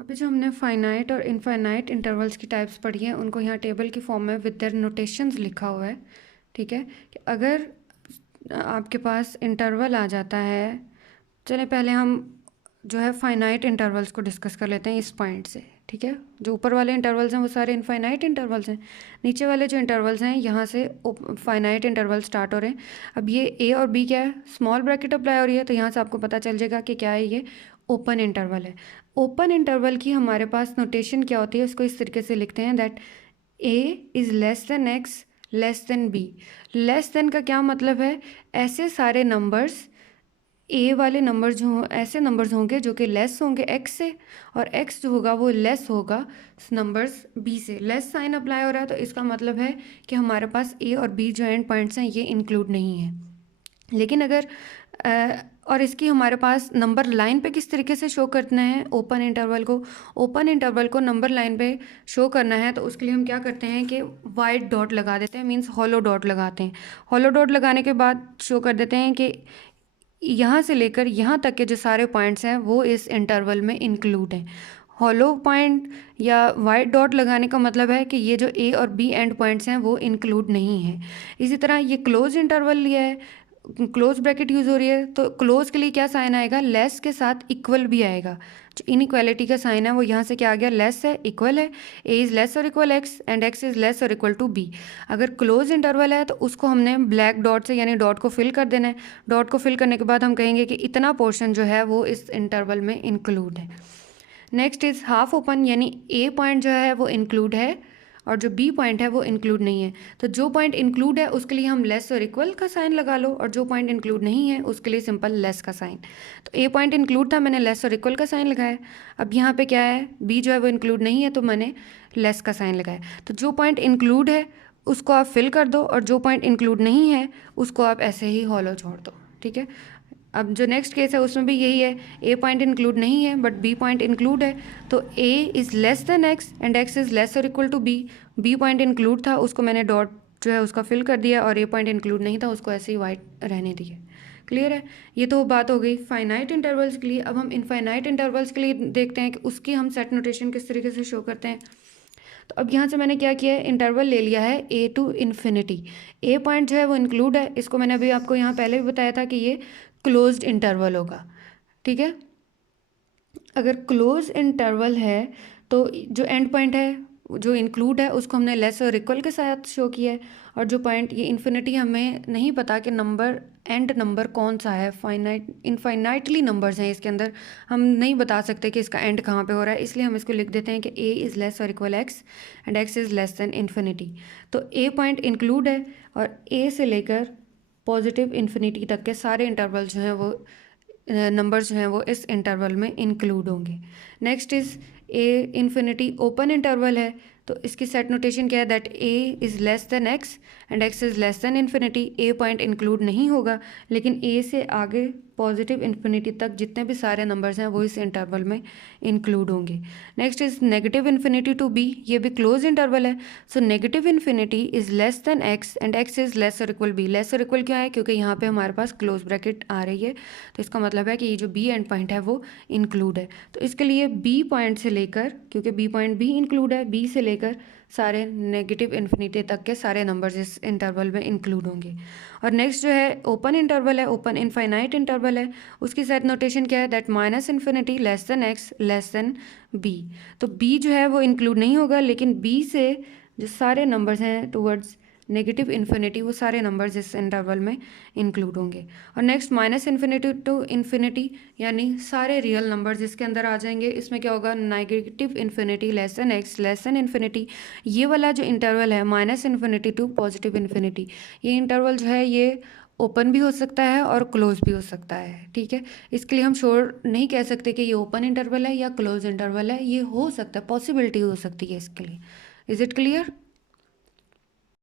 अभी जो हमने फाइनाइट और इनफाइनाइट इंटरवल्स की टाइप्स पढ़ी हैं उनको यहाँ टेबल की फॉर्म में विद देयर नोटेशंस लिखा हुआ है। ठीक है, कि अगर आपके पास इंटरवल आ जाता है, चलिए पहले हम जो है फाइनाइट इंटरवल्स को डिस्कस कर लेते हैं इस पॉइंट से। ठीक है, जो ऊपर वाले इंटरवल्स हैं वो सारे इनफाइनाइट इंटरवल्स हैं, नीचे वाले जो इंटरवल्स हैं यहाँ से फाइनाइट इंटरवल स्टार्ट हो रहे हैं। अब ये ए और बी क्या है, स्मॉल ब्रैकेट अप्लाई हो रही है, तो यहाँ से आपको पता चल जाएगा कि क्या है, ये ओपन इंटरवल है। ओपन इंटरवल की हमारे पास नोटेशन क्या होती है, उसको इस तरीके से लिखते हैं that A is less than X less than B. Less than का क्या मतलब है, ऐसे सारे नंबर्स ए वाले नंबर जो ऐसे नंबर्स होंगे जो कि लेस होंगे एक्स से, और एक्स जो होगा वो लेस होगा नंबर्स बी से। लेस साइन अप्लाई हो रहा है तो इसका मतलब है कि हमारे पास ए और बी जो एंड पॉइंट्स हैं ये इंक्लूड नहीं है। लेकिन अगर और इसकी हमारे पास नंबर लाइन पे किस तरीके से शो करना है ओपन इंटरवल को, ओपन इंटरवल को नंबर लाइन पे शो करना है तो उसके लिए हम क्या करते हैं कि वाइट डॉट लगा देते हैं, मींस हॉलो डॉट लगाते हैं। हॉलो डॉट लगाने के बाद शो कर देते हैं कि यहाँ से लेकर यहाँ तक के जो सारे पॉइंट्स हैं वो इस इंटरवल में इंक्लूड हैं। हॉलो पॉइंट या वाइट डॉट लगाने का मतलब है कि ये जो ए और बी एंड पॉइंट्स हैं वो इंक्लूड नहीं है। इसी तरह ये क्लोज इंटरवल लिया है, क्लोज ब्रैकेट यूज़ हो रही है, तो क्लोज के लिए क्या साइन आएगा, लेस के साथ इक्वल भी आएगा। जो इनइक्वालिटी का साइन है वो यहाँ से क्या आ गया, लेस है, इक्वल है। ए इज़ लेस और equal x and X is less और इक्वल टू बी। अगर क्लोज इंटरवल है तो उसको हमने ब्लैक डॉट से यानी डॉट को फिल कर देना है। डॉट को फिल करने के बाद हम कहेंगे कि इतना पोर्शन जो है वो इस इंटरवल में इंक्लूड है। नेक्स्ट इज़ हाफ ओपन, यानी ए पॉइंट जो है वो इंक्लूड है और जो बी पॉइंट है वो इंक्लूड नहीं है। तो जो पॉइंट इंक्लूड है उसके लिए हम लेस और इक्वल का साइन लगा लो, और जो पॉइंट इंक्लूड नहीं है उसके लिए सिंपल लेस का साइन। तो ए पॉइंट इंक्लूड था, मैंने लेस और इक्वल का साइन लगाया। अब यहाँ पे क्या है, बी जो है वो इंक्लूड नहीं है तो मैंने लेस का साइन लगाया। तो जो पॉइंट इंक्लूड है उसको आप फिल कर दो और जो पॉइंट इंक्लूड नहीं है उसको आप ऐसे ही हॉलो छोड़ दो। ठीक है, अब जो नेक्स्ट केस है उसमें भी यही है, ए पॉइंट इंक्लूड नहीं है बट बी पॉइंट इंक्लूड है, तो A is less than X and X is less और equal to B. B point include था, उसको मैंने डॉट जो है उसका फिल कर दिया, और ए पॉइंट इंक्लूड नहीं था उसको ऐसे ही वाइट रहने दिया। क्लियर है, ये तो बात हो गई फाइनाइट इंटरवल्स के लिए। अब हम इनफाइनाइट इंटरवल्स के लिए देखते हैं कि उसकी हम सेट नोटेशन किस तरीके से शो करते हैं। तो अब यहाँ से मैंने क्या किया है, इंटरवल ले लिया है ए टू इन्फिनिटी। ए पॉइंट जो है वो इंक्लूड है, इसको मैंने अभी आपको यहाँ पहले भी बताया था कि ये क्लोज्ड इंटरवल होगा। ठीक है, अगर क्लोज इंटरवल है तो जो एंड पॉइंट है जो इंक्लूड है उसको हमने लेस और इक्वल के साथ शो किया है, और जो पॉइंट ये इन्फिनिटी, हमें नहीं पता कि नंबर एंड नंबर कौन सा है, फाइनाइट इनफाइनाइटली नंबर्स हैं इसके अंदर, हम नहीं बता सकते कि इसका एंड कहाँ पे हो रहा है, इसलिए हम इसको लिख देते हैं कि ए इज़ लेस और equal x and X is less than infinity. तो ए पॉइंट इंक्लूड है और ए से लेकर पॉजिटिव इन्फिनिटी तक के सारे इंटरवल जो हैं वो नंबर्स जो हैं वो इस इंटरवल में इंक्लूड होंगे। Next is a infinity open interval है, तो इसकी सेट नोटेशन क्या है, that A is less than X and X is less than infinity. A point include नहीं होगा, लेकिन ए से आगे पॉजिटिव इन्फिनिटी तक जितने भी सारे नंबर्स हैं वो इस इंटरवल में इंक्लूड होंगे। Next is negative infinity to B, ये भी क्लोज इंटरवल है। So negative infinity is less than X and X is less और इक्वल बी। लेस और इक्वल क्या है, क्योंकि यहाँ पे हमारे पास क्लोज ब्रैकेट आ रही है, तो इसका मतलब है कि ये जो बी एंड पॉइंट है वो इंक्लूड है। तो इसके लिए बी पॉइंट से लेकर, क्योंकि बी पॉइंट भी इंक्लूड है, बी से लेकर सारे नेगेटिव इन्फिनिटी तक के सारे नंबर्स इस इंटरवल में इंक्लूड होंगे। और नेक्स्ट जो है ओपन इंटरवल है, ओपन इनफाइनाइट इंटरवल है, उसकी सेट नोटेशन क्या है, that minus infinity less than X less than B. तो बी जो है वो इंक्लूड नहीं होगा, लेकिन बी से जो सारे नंबर्स हैं टूवर्ड्स नेगेटिव इन्फिनिटी वो सारे नंबर्स इस इंटरवल में इंक्लूड होंगे। और next minus infinity to infinity, यानी सारे रियल नंबर्स इसके अंदर आ जाएंगे। इसमें क्या होगा, negative infinity less than X less than infinity. ये वाला जो इंटरवल है minus infinity to positive infinity, ये इंटरवल जो है ये ओपन भी हो सकता है और क्लोज भी हो सकता है। ठीक है, इसके लिए हम श्योर नहीं कह सकते कि ये ओपन इंटरवल है या क्लोज इंटरवल है, ये हो सकता है, पॉसिबिलिटी हो सकती है इसके लिए। Is it clear?